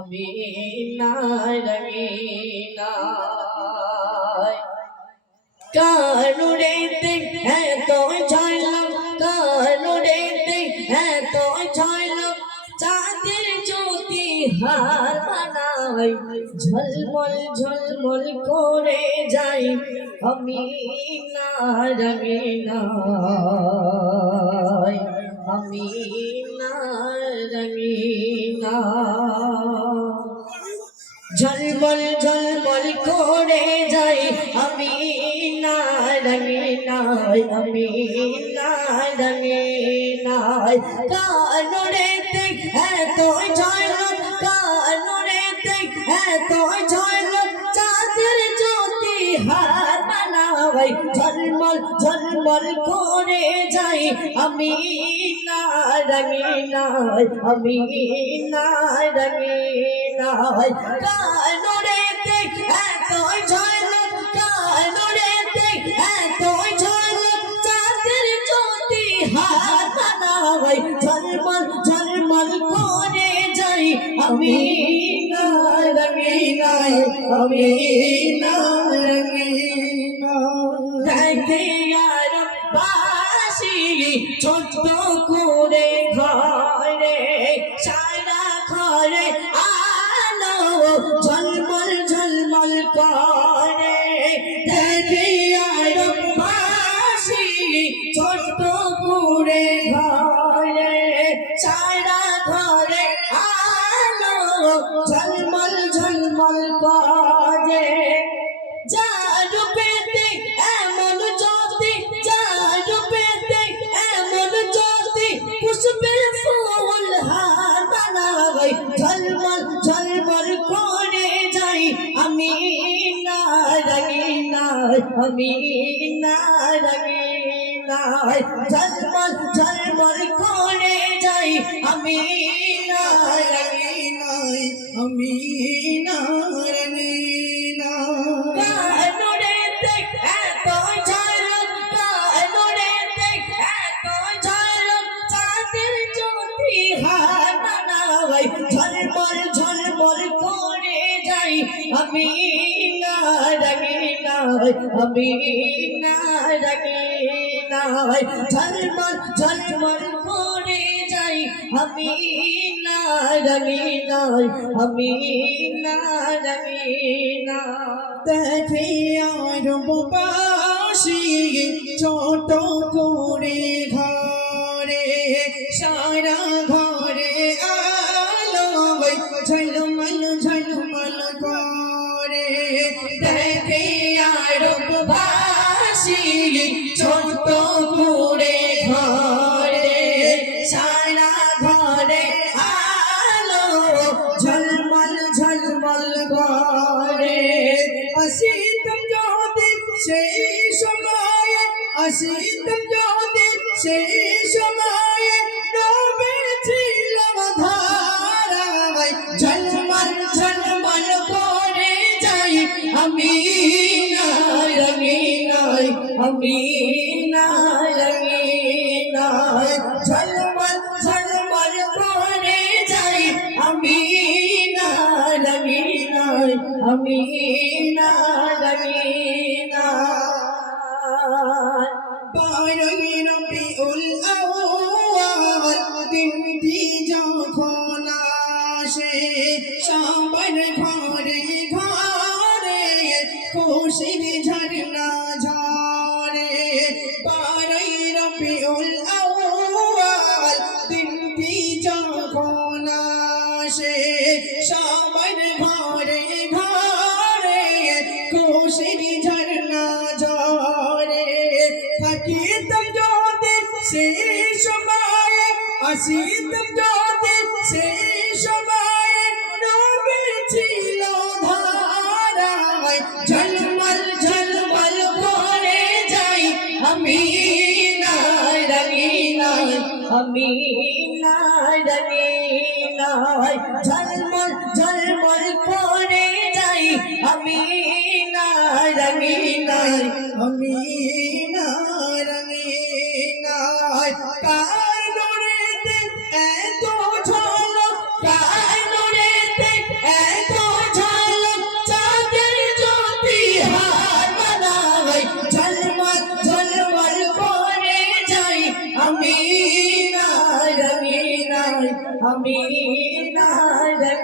আমিনা রঙিনায় কানুরেতে এত ছয়লাম কানুরেতে এত ছয়লাম চাঁদের জ্যোতি হার বানাই ঝলমল ঝলমল করে যাই আমিনা রঙিনায় আমিনা রঙিনায় ঝলমল ঝলমল করে যাই আমিনা রঙিনায় আমিনা রঙিনায় কানুরেতে এত ছয়লাম কানুরেতে এত ছয়লাম চাঁদের জ্যোতি হার বানাই ঝলমল ঝলমল করে যাই আমিনা রঙিনায় আমিনা রঙিনায় কানুরেতে এত ছয়লাম কানুরেতে এত ছয়লাম চাঁদের জ্যোতি হার বানাই ঝলমল ঝলমল করে যাই আমিনা রঙিনায় আমিনা রঙিনায় দেখে আর বাসি ছোট করে ঘরে সারা ঘরে আলো ঝলমল ঝলমল করে দেখে আর বাসি ছোট করে ঘরে সারা ঘরে আলো ঝলমল ঝলমল করে যার পেতে এমন জ্যোতি যার পেতে এমন জ্যোতি পুষ্পের ফুল হার বানাই ঝলমল ঝলমল করে যাই আমিনা রঙিনায় আমিনা রঙিনায় ঝলমল ঝলমল করে যাই আমিনা রঙিনায় আমিনা কানুরেতে এত ছয়লাম কানুরেতে এত ছয়লাম চাঁদের জ্যোতি হার বানাই ঝলমল ঝলমল করে যাই আমিনা রঙিনায় আমিনা রঙিনায় ঝলমল ঝলমল করে যাই আমিনা রঙিনায় আমিনা রঙিনায় দেখে আর বাসি ছোট করে ঘরে সারা ঘরে আলো ঝলমল ঝলমল করে দেখে আর বাসি ছোট করে ঘরে সারা ঘরে আলো ঝলমল ঝলমল করে আসিতম যদি সেই সময়ে আসিতম যদি সেই সময়ে নবে ছিলাম ধারায় ঝলমল ঝলমল করে যাই আমিনা রঙিনায় আমিনা রঙিনায় ঝলমল ঝলমল করে যাই আমিনা রঙিনায় আমিনা রঙিনায় বারোই রবিউল আউয়াল দিনটি যখন আসে সবার ঘরে ঘরে খুশির ঝরনা ঝরে বারোই রবিউল আউয়াল দিনটি যখন আসে সবার ঘরে ঘরে খুশির ঝরনা ঝরে থাকিতাম যদি সেই সময়ে আসিতাম যদি সেই সময়ে নবী ছিল ধারায় ঝলমল ঝলমল করে যাই আমিনা রঙিনায় আমিনা রঙিনায় ঝলমল ঝলমল করে যাই আমিনা রঙিনায় আমিনা রঙিনায় কানুরেতে এত ঝলক আমি না